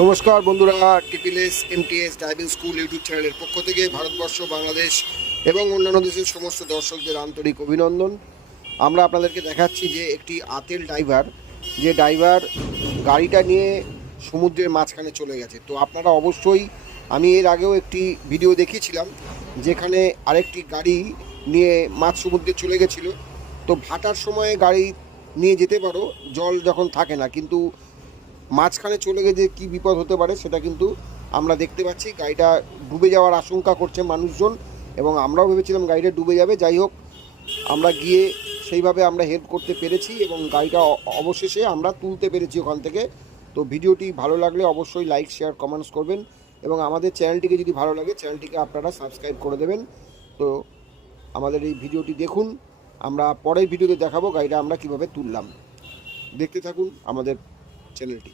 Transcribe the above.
নমস্কার বন্ধুরা, TPS MTS driving school YouTube চ্যানেলের পক্ষ থেকে ভারতবর্ষ, বাংলাদেশ এবং অন্যান্য দেশের সমস্ত দর্শকদের আন্তরিক অভিনন্দন। আমরা আপনাদেরকে দেখাচ্ছি যে একটি আতেল ড্রাইভার, যে ড্রাইভার গাড়িটা নিয়ে সমুদ্রের মাঝখানে চলে গেছে। তো আপনারা অবশ্যই, আমি এর আগেও একটি ভিডিও দেখিয়েছিলাম যেখানে আরেকটি গাড়ি নিয়ে মাঝ সমুদ্রে চলে গেছিলো। তো ভাটার সময় গাড়ি নিয়ে যেতে পারো, জল যখন থাকে না, কিন্তু মাঝখানে চলে গেছে কী বিপদ হতে পারে সেটা কিন্তু আমরা দেখতে পাচ্ছি। গাড়িটা ডুবে যাওয়ার আশঙ্কা করছে মানুষজন, এবং আমরাও ভেবেছিলাম গাড়িটা ডুবে যাবে। যাই হোক, আমরা গিয়ে সেইভাবে আমরা হেল্প করতে পেরেছি এবং গাড়িটা অবশেষে আমরা তুলতে পেরেছি ওখান থেকে। তো ভিডিওটি ভালো লাগলে অবশ্যই লাইক, শেয়ার, কমেন্টস করবেন, এবং আমাদের চ্যানেলটিকে যদি ভালো লাগে চ্যানেলটিকে আপনারা সাবস্ক্রাইব করে দেবেন। তো আমাদের এই ভিডিওটি দেখুন, আমরা পরের ভিডিওতে দেখাবো গাড়িটা আমরা কীভাবে তুললাম। দেখতে থাকুন আমাদের চ্যানেলটি।